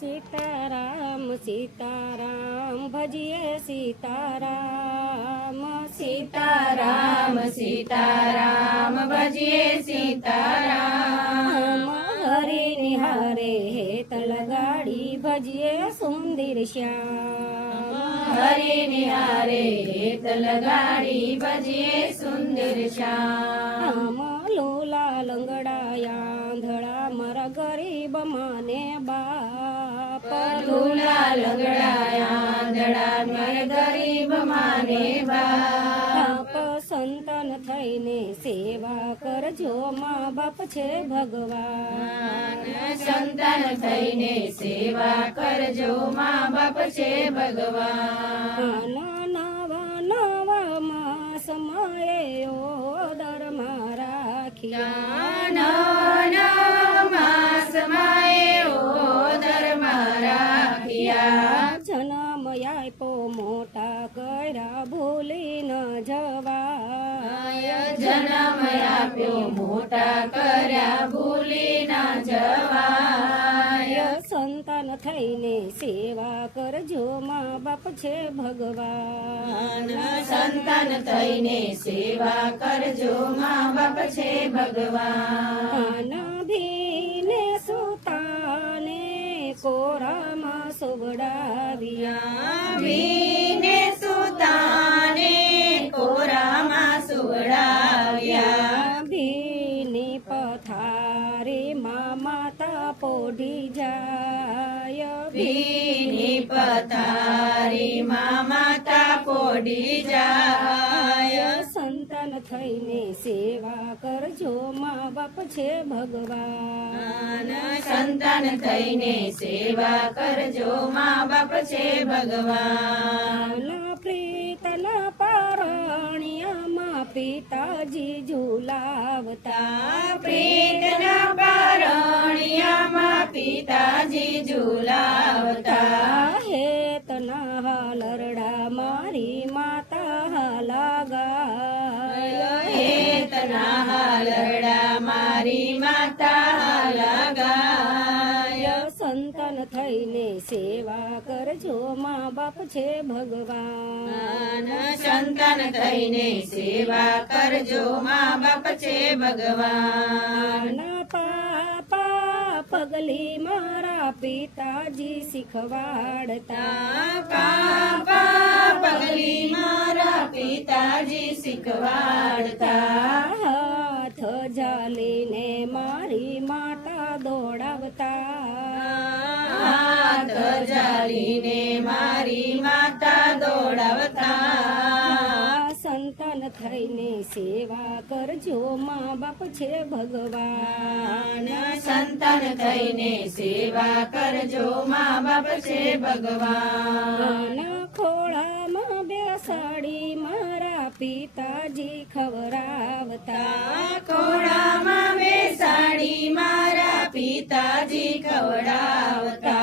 સીતારામ સીતારામ ભજીએ સીતારામ સીતારામ સીતારામ ભજીએ સીતારામ હરે નિહારે હેત લગાડી ભજીએ સુંદર શ્યામ હરે નિહારે હેત લગાડી ભજીએ સુંદર શ્યામ લોલા લંગડાયા આંધળા મારા ગરીબ માને બાપ લોલા લંગડાયા આંધળા મારે ગરીબ માને બાપ સંતાન થઈને સેવા કરજો મા બાપ છે ભગવાન સંતાન થઈને સેવા કરજો મા બાપ છે ભગવાન નવા નવા માં સમયે ઓદરમાં રાખ્યા જન્મ આપ્યો મોટા કર્યા ભૂલી ન જવાય જન્મ આપ્યો મોટા કર્યા ભૂલી ના જવાય સંતાન થઈને સેવા કરજો મા બાપ છે ભગવાન સંતાન થઈને સેવા કરજો મા બાપ છે ભગવાન ભીને સુતાને કોરામાં સુવડાવ્યા ભીને સુતાને કોરામાં સુવડાવ્યા ભીની પથારીમાં માતા પોઢી જાય ભીની પથારીમાં માતા પોઢી જાય સંતાન થઈને સેવા કરજો મા બાપ છે ભગવાન સંતાન થઈને સેવા કરજો મા બાપ છે ભગવાન પ્રીતના પારણિયામાં પિતાજી ઝુલાવતા પ્રીતના પારણિયામાં પિતાજી ઝુલાવતા હેતના હાલરડા મારી માતા હાલાગાય હેતના હાલરડા મારી માતા લગાય સંતાન થઈને સેવા કરજો મા બાપ છે ભગવાન સંતાન થઈને સેવા કરજો મા બાપ છે ભગવાન પાપા પગલી મારા પિતાજી શીખવાડતા પાપા પગલી મારા પિતાજી શીખવાડતા હાથ જાલીને મારી માતા દોડાવતા હાથ જાલીને મારી માતા દોડાવતા સંતાન થઈને સેવા કરજો મા બાપ છે ભગવાન સંતાન થઈને સેવા કરજો મા બાપ છે ભગવાન ખોળામાં બેસાડી મારા પિતાજી ખવડાવતા ખોળામાં બેસાડી મારા પિતાજી ખવડાવતા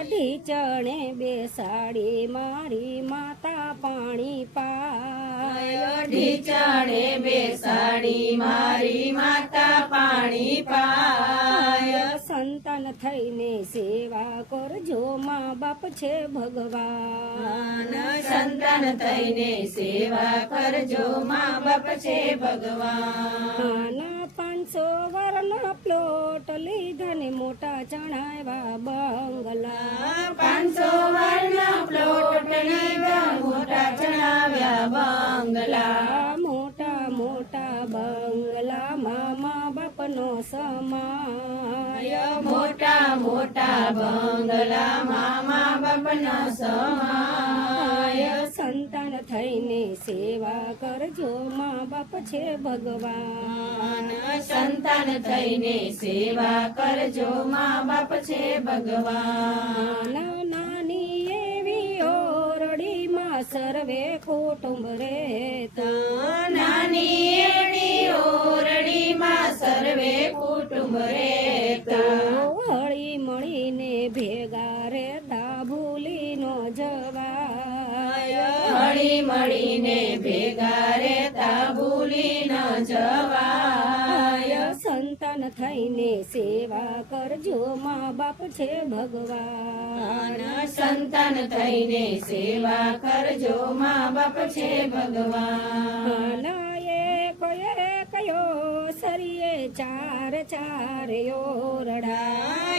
ઢીચણે બેસાડી મારી માતા પાણી પાય ઢીચણે બેસાડી મારી માતા પાણી પાય સંતાન થઈને સેવા કરજો મા બાપ છે ભગવાન સંતાન થઈને સેવા કરજો મા બાપ છે ભગવાન 500 વરના પ્લોટ લીધા ને મોટા ચણાવ્યા બંગલા 500 વરના પ્લોટ લીધા મોટા ચણાવ્યા બંગલા મોટા મોટા બંગલામાં મા બાપનો સમાય મોટા મોટા બંગલામાં મા બાપનો સમાય સંતાન થઈને સેવા કરજો મા બાપ છે ભગવાન સંતાન થઈને સેવા કરજો મા બાપ છે ભગવાન નાની એવી ઓરડીમાં સર્વે કુટુંબ રહેતા નાની એવી ઓરડીમાં સર્વે કુટુંબ રહેતા હળી મળીને ભેગા રહેતા ભૂલી નો જવાય હળી મળીને ભેગા રહેતા ભૂલી ન જવાય સંતાન થઈને સેવા કરજો મા બાપ છે ભગવાન સંતાન થઈને સેવા કરજો મા બાપ છે ભગવાન કયો સરીએ ચાર ચાર ઓરડા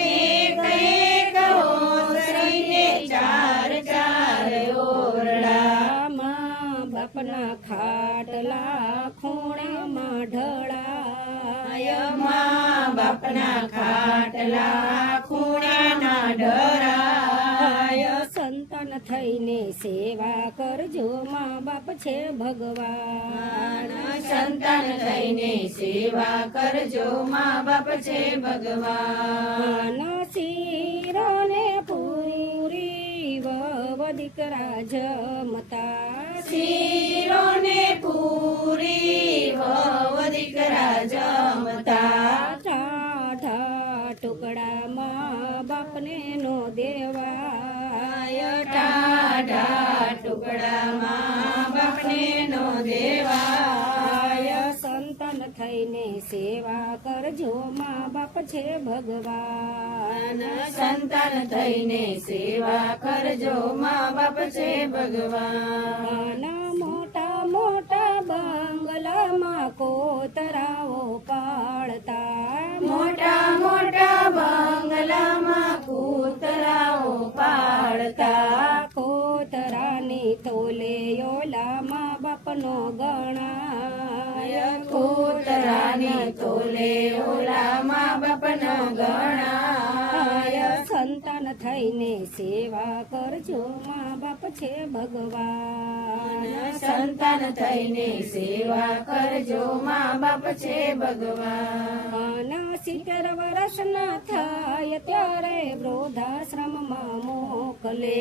એક એક ઓસરીએ ચાર ચાર ઓરડા મા બાપના ખાટલા ખૂણામાં ઢળાય મા બાપના ખાટલા ખૂણાના ડરાય સંતાન થઈને સેવા કરજો મા બાપ છે ભગવાન સંતાન થઈને સેવા કરજો મા બાપ છે ભગવાન શિરોને પૂરી વવ દીકરા જમતા શિરોને પૂરી વવ દીકરા જમતા ઠાઠા ટુકડા મા બાપને નો દેવાય ટાઢા ટુકડા મા બાપને નો દેવાય સંતાન થઈને સેવા કરજો મા બાપ છે ભગવાન સંતાન થઈને સેવા કરજો મા બાપ છે ભગવાન મોટા મોટા બંગલામાં કોતરાઓ પાળતા મોટા મોટા બંગલામાં કૂતરાઓ પાડતા કોતરાની તોલે ઓલા મા બાપનો ગણાય કૂતરાની તોલે ઓલા મા બાપનો ગણાય સંતાન થઈને સેવા કરજો મા બાપ છે ભગવાન સંતાન થઈને સેવા કરજો મા બાપ છે ભગવાન 70 વર્ષના થાય ત્યારે વૃદ્ધાશ્રમમાં મોકલે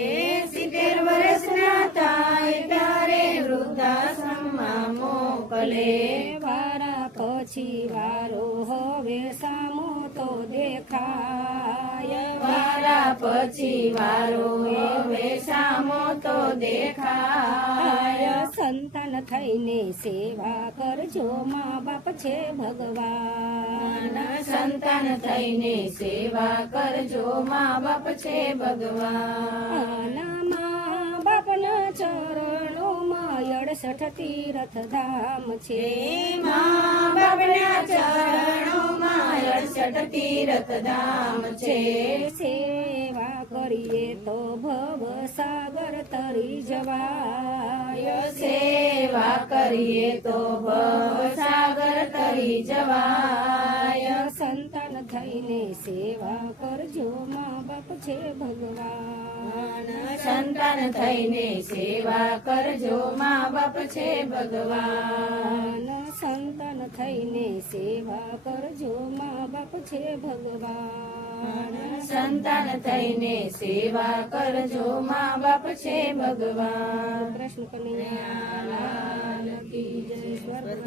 70 વર્ષના થાય ત્યારે વૃદ્ધાશ્રમમાં મોકલે વારા પછી વારો હવે સામો તો દેખાય વારા પછી વારો હવે સામો તો દેખાય સંતાન થઈને સેવા કરજો મા બાપ છે ભગવાન સંતાન થઈને સેવા કરજો મા બાપ છે ભગવાન મા બાપના ચરણોમાં 68 તીર્થ ધામ છે મા બાપના ચરણોમાં 68 તીર્થ ધામ છે સેવા કરીએ તો ભવ સાગર તરી જવાય સેવા કરીએ તો ભવ સાગર તરી જવાય સંતાન થઈને સેવા કરજો મા બાપ છે ભગવાન સંતાન થઈને સેવા કરજો મા બાપ છે ભગવાન સંતાન થઈને સેવા કરજો મા બાપ છે ભગવાન સંતાન થઈને સેવા કરજો મા બાપ છે ભગવાન કૃષ્ણ કનૈયા લાલ કી જય. સ્વર્ગ